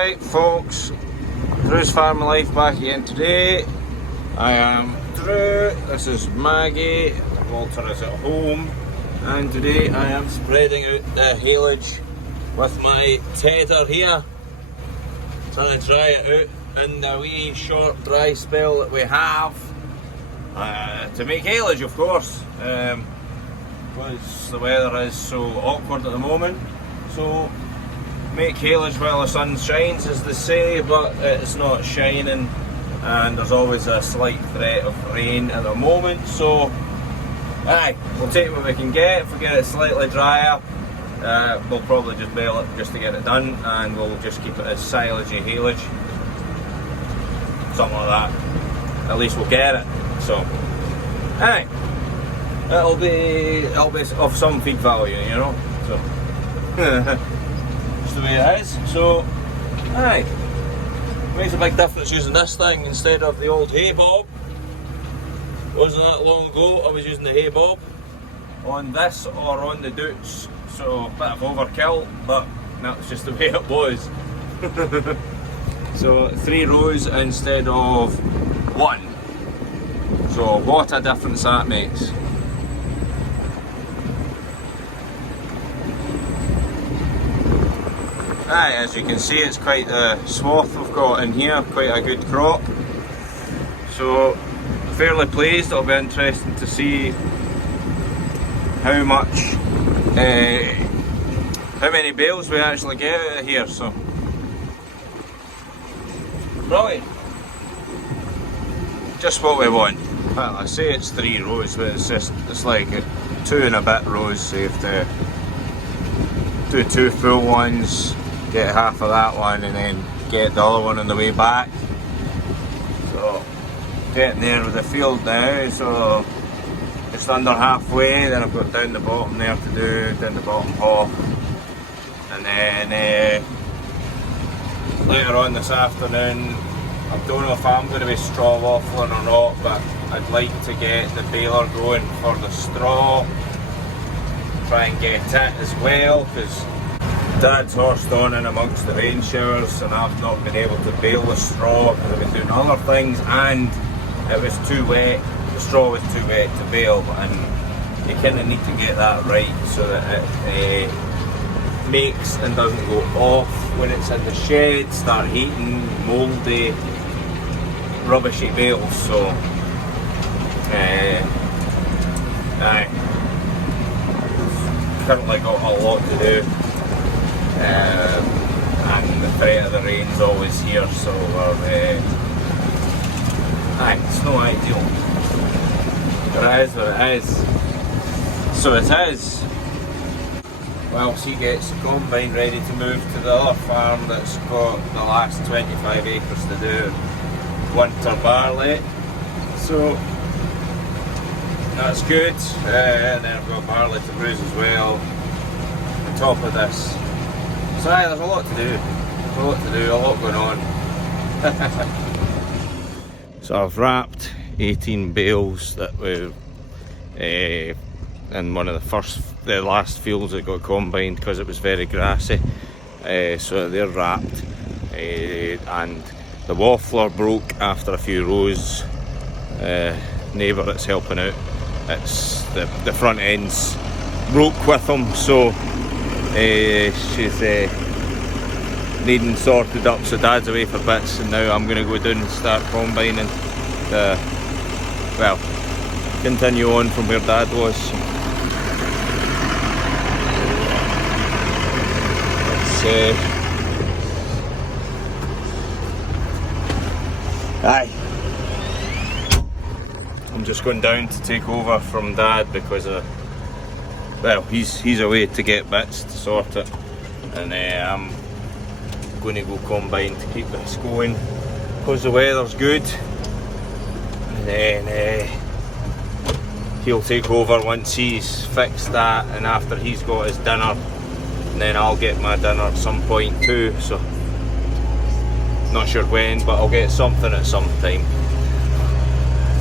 Alright folks, Drew's Farm Life back again today. I am Drew, this is Maggie, Walter is at home, and today I am spreading out the haylage with my tedder here, trying to dry it out in the wee short dry spell that we have, to make haylage of course, because the weather is so awkward at the moment. So make haylage while the sun shines, as they say, but it's not shining and there's always a slight threat of rain at the moment. So aye, we'll take what we can get. If we get it slightly drier, we'll probably just bale it just to get it done, and we'll just keep it as silagey haylage, something like that. At least we'll get it. So aye, it'll be of some feed value, you know. So just the way it is. So aye, makes a big difference using this thing instead of the old hay bob. Wasn't that long ago I was using the hay bob on this or on the doots, so a bit of overkill, but that was just the way it was. So 3 rows instead of 1. So what a difference that makes. Aye, as you can see, it's quite a swath we've got in here, quite a good crop. So fairly pleased. It'll be interesting to see how many bales we actually get out of here. So brilliant, just what we want. Well, I say it's 3 rows, but it's like 2 and a bit rows, so you have to do 2 full ones, get half of that one, and then get the other one on the way back. So getting there with the field now, so just under halfway. Then I've got down the bottom there to do, down the bottom half, and then later on this afternoon, I don't know if I'm going to be straw waffling or not, but I'd like to get the baler going for the straw, try and get it as well, because Dad's horsed on in amongst the rain showers and I've not been able to bale the straw because I've been doing other things, and it was too wet, the straw was too wet to bale, and you kind of need to get that right so that it makes and doesn't go off when it's in the shed, start heating, mouldy, rubbishy bales. So aye, currently got a lot to do. And the threat of the rain's always here, so we're, it's no ideal. But it is what it is. So it is. Whilst he gets the combine ready to move to the other farm that's got the last 25 acres to do winter barley. So that's good. And then I've got barley to bruise as well on top of this. So aye, there's a lot to do, a lot going on. So I've wrapped 18 bales that were in one of the last fields that got combined because it was very grassy. So they're wrapped, and the waffler broke after a few rows. Neighbour that's helping out, it's the front ends broke with them, so she's needing sorted up, so Dad's away for bits, and now I'm going to go down and start combining well, continue on from where Dad was. Aye, I'm just going down to take over from Dad because well, he's away to get bits to sort it, and I'm going to go combine to keep this going because the weather's good, and then he'll take over once he's fixed that, and after he's got his dinner, and then I'll get my dinner at some point too, so not sure when, but I'll get something at some time,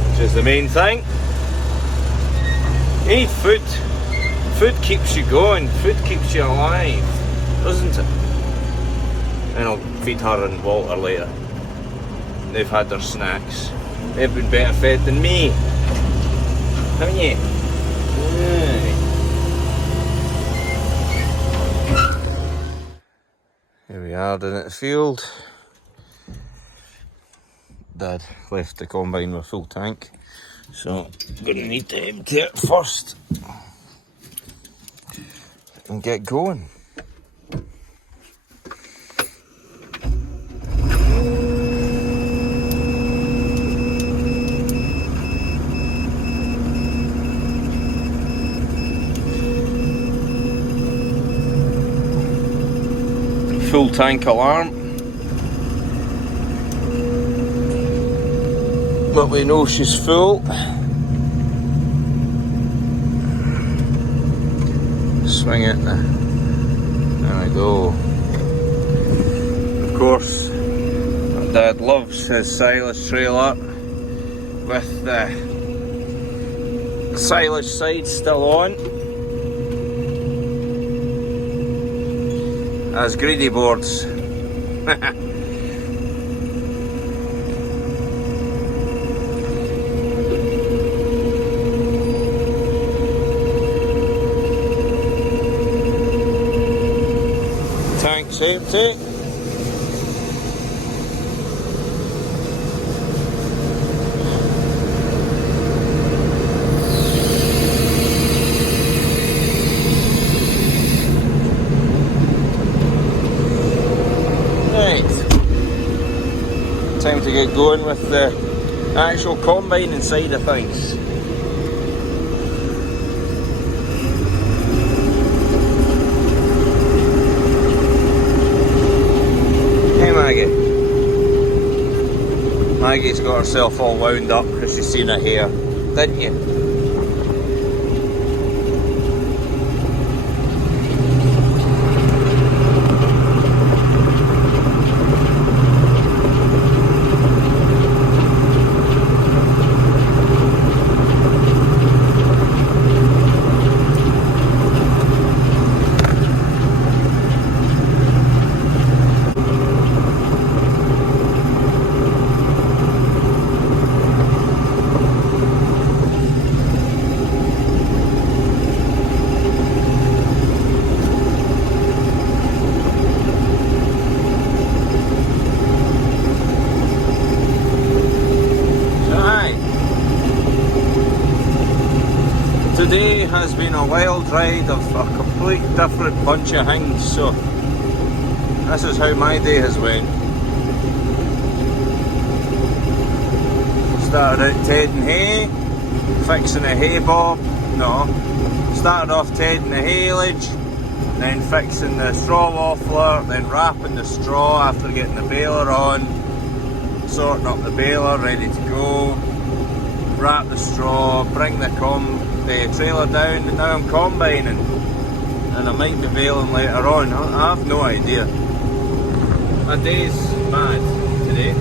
which is the main thing. Hey, food keeps you going, food keeps you alive, doesn't it? And I'll feed her and Walter later. They've had their snacks. They've been better fed than me. Haven't you? Aye. Here we are down at the field. Dad left the combine with full tank, so I'm gonna need to empty it first and get going. Full tank alarm, but we know she's full. Swing it, there we go. Of course, Dad loves his silage trailer with the silage side still on. As greedy boards. Tank's empty. Time to get going with the actual combining side of things. Hey Maggie. Maggie's got herself all wound up because she's seen her hair, didn't you? Today has been a wild ride of a complete different bunch of things, so this is how my day has went. Started out tedding hay, fixing a hay bob, started off tedding the haylage, then fixing the straw waffler, then wrapping the straw after getting the baler on, sorting up the baler, ready to go, wrap the straw, bring the trailer down, and now I'm combining, and I might be baling later on. I have no idea. My day's mad today.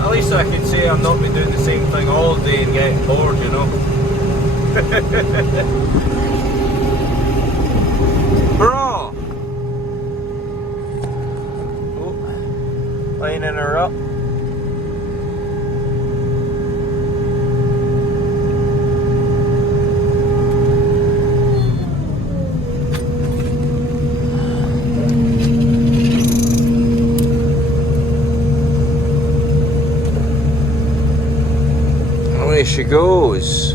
At least I can say I'm not been doing the same thing all day and getting bored, you know. Bro! Oh, lining her up. Away she goes.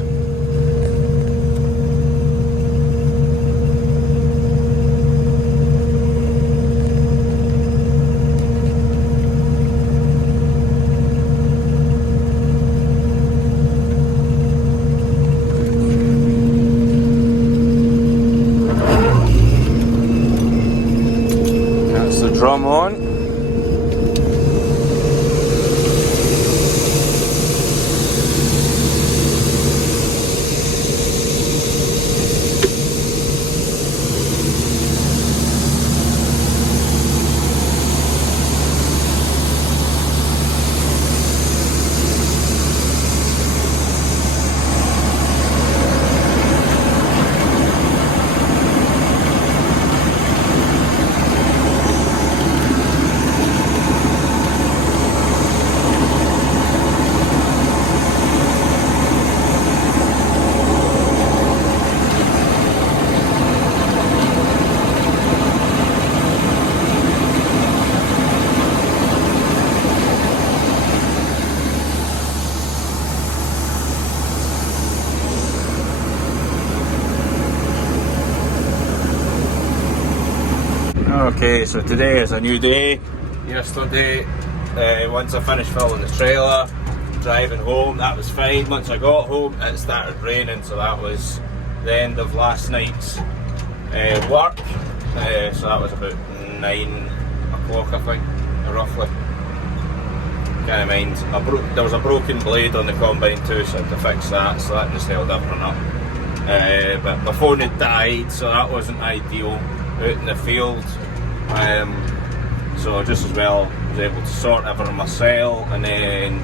That's the drum on. Okay, so today is a new day. Yesterday, once I finished filling the trailer, driving home, that was fine. Once I got home, it started raining, so that was the end of last night's work. So that was about 9 o'clock, I think, roughly. Can't mind. There was a broken blade on the combine too, so I had to fix that, so that just held everything up. But my phone had died, so that wasn't ideal out in the field. So just as well, I was able to sort everything myself and then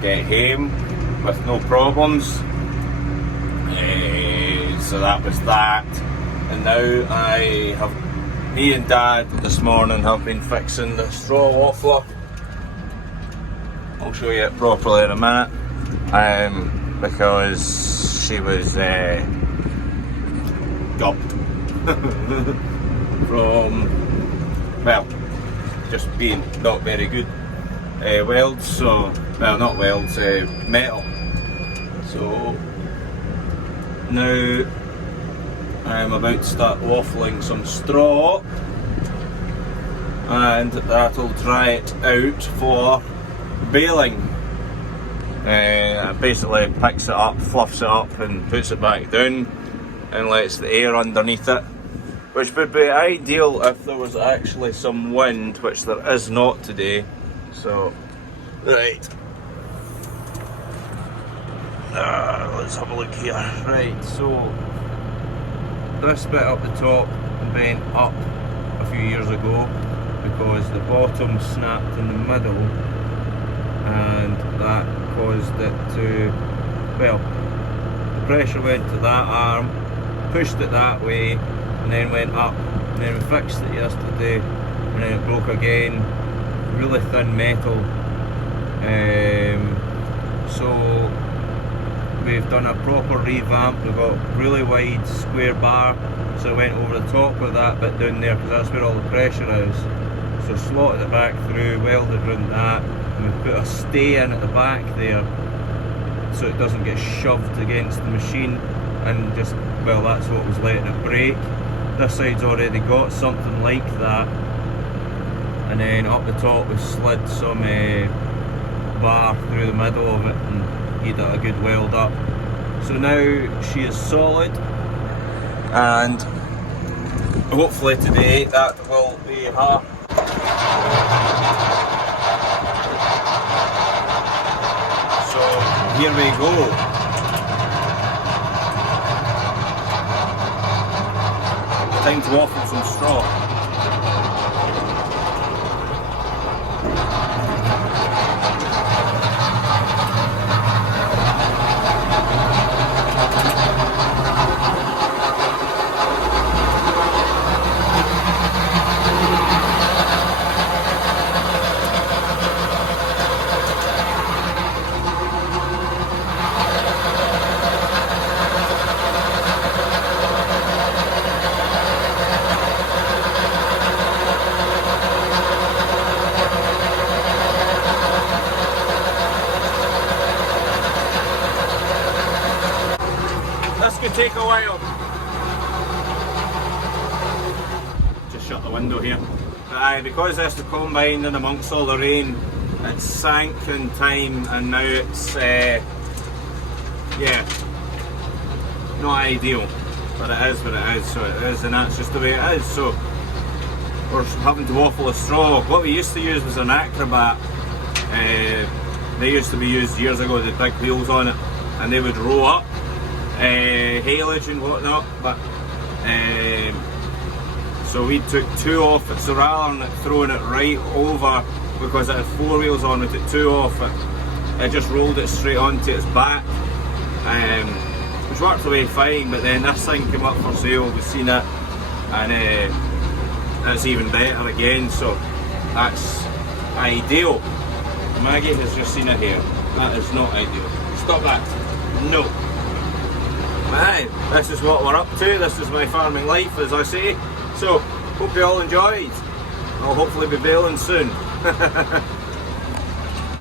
get home with no problems. So that was that. And now me and Dad this morning have been fixing the straw waffler. I'll show you it properly in a minute. Because she was gubbed from, well, just being not very good welds, so, well, not welds, metal. So now I'm about to start waffling some straw, and that'll dry it out for baling. Basically picks it up, fluffs it up and puts it back down and lets the air underneath it, which would be ideal if there was actually some wind, which there is not today. So, right, let's have a look here. Right, so this bit up the top bent up a few years ago because the bottom snapped in the middle, and that caused it to, well, the pressure went to that arm, pushed it that way, and then went up, and then we fixed it yesterday, and then it broke again. Really thin metal. So we've done a proper revamp. We've got really wide square bar, so I went over the top with that bit down there because that's where all the pressure is. So slotted it back through, welded around that, and we put a stay in at the back there so it doesn't get shoved against the machine and just, well, that's what was letting it break. This side's already got something like that, and then up the top we slid some bar through the middle of it and gave it a good weld up. So now she is solid, and hopefully today that will be her. So here we go. Time to waffle some straw. This could take a while. Just shut the window here. But because this is combined and amongst all the rain, it's sank in time, and now it's yeah, not ideal. But it is what it is, so it is, and that's just the way it is. So we're having to waffle a straw. What we used to use was an Acrobat. They used to be used years ago, they had big wheels on it, and they would roll up. Haylage and whatnot, but so we took 2 off it, so rather than throwing it right over because it had 4 wheels on, we took 2 off it. I just rolled it straight onto its back, which worked away fine, but then this thing came up for sale, we've seen it, and it's even better again, so that's ideal. Maggie has just seen it here. That is not ideal. Stop that. No. Aye, this is what we're up to, this is my farming life, as I say. So, hope you all enjoyed. I'll hopefully be baling soon.